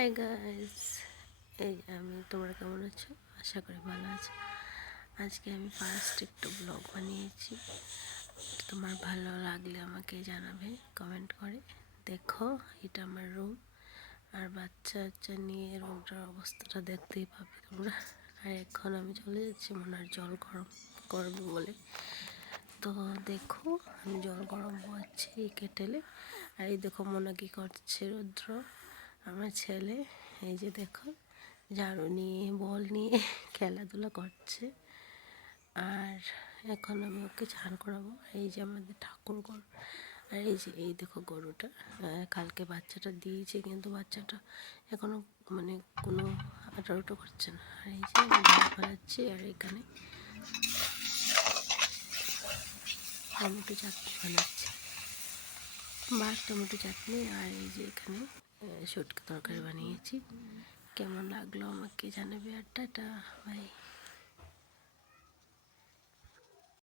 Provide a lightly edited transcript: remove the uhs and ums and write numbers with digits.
Hi guys, এই আমি তোমরা কেমন আছো? আশা করি ভালো আছো। আজকে আমি ফার্স্ট একটু ব্লগ বানিয়েছি। তোমার ভালো লাগলে আমাকে জানাবে কমেন্ট করে। দেখো, এটা আমার রুম, আর বাচ্চা নিয়ে রুমটার অবস্থাটা দেখতেই পাবে তোমরা। আর এখন আমি চলে যাচ্ছি মনে হয় জল গরম করবো বলে। তো দেখো, আমি জল গরম করছি কেটেলে। আর এই দেখো মনে কি করছে রুদ্র, আমার ছেলে। এই যে দেখো, ঝাড়ু নিয়ে বল নিয়ে খেলাধুলা করছে। আর এখন আমি ওকে স্নান করাবো। এই যে আমাদের ঠাকুর ঘর, আর এই দেখো গরুটা। কালকে বাচ্চাটা দিয়েছে, কিন্তু বাচ্চাটা এখনো মানে কোনো আটাউটো করছে না। আর এই যে আমি ঝাড়ু করাচ্ছি। আর এখানে টমেটো চাটনি বানাচ্ছি, টমেটো চাটনি। আর এই যে এখানে শুটকি তরকারি বানিয়েছি। কেমন লাগলো আমাকে জানাবে। আর টাটা, বাই।